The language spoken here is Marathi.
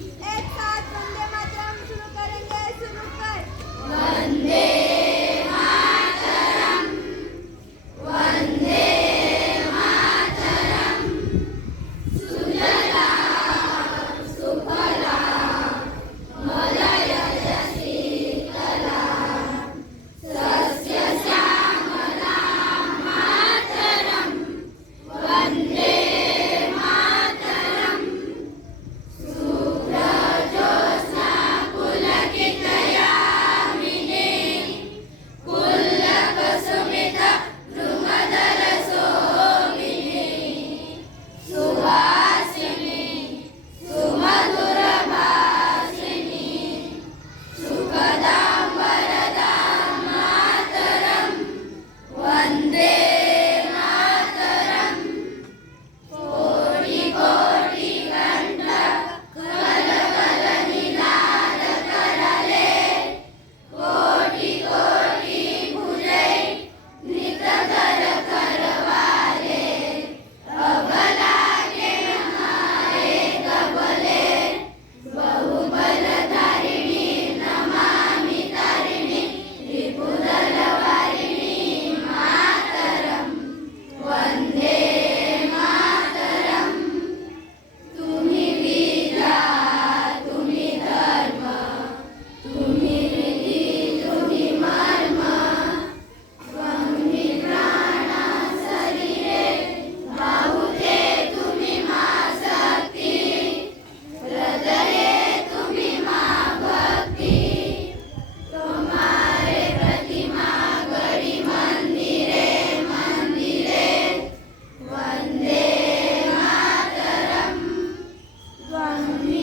एक साथ वंदे मातरम शुरू करेंगे। शुरू कर। वंदे मातरम, वंदे मातरम, सुजलां सुफलां मलयजशीतलां सस्यश्यामलां मातरं वन्दे मातरं। शुभ्रज्योत्स्ना पुलकितयामिनी पुल्लकुसुमितद्रुमदलशोभिनी सुहासिनी सुमधुरभाषिणी सुखदां वरदां मातरं वन्दे मातरम्। कोटि कोटि कंठ कलकलनिनाद करले कोटि कोटि भुजै नितकर करवाले अबला के नमाए गबले बहुबलधारिणी नमामि तारिणी रिपुदलवारिणी मातरं वन्दे मातरम्। तुम्ही विद्या तुम्ही धर्म तुम्ही रीती तुम्ही मर्म त्वमि प्राण शरीरे बाहुते तुम्ही मा शक्ती हृदये तुम्ही मा भक्ती तुम्हारे प्रतिमा गढ़ी मंदिरे मंदिरे वन्दे मातरम्। त्वमि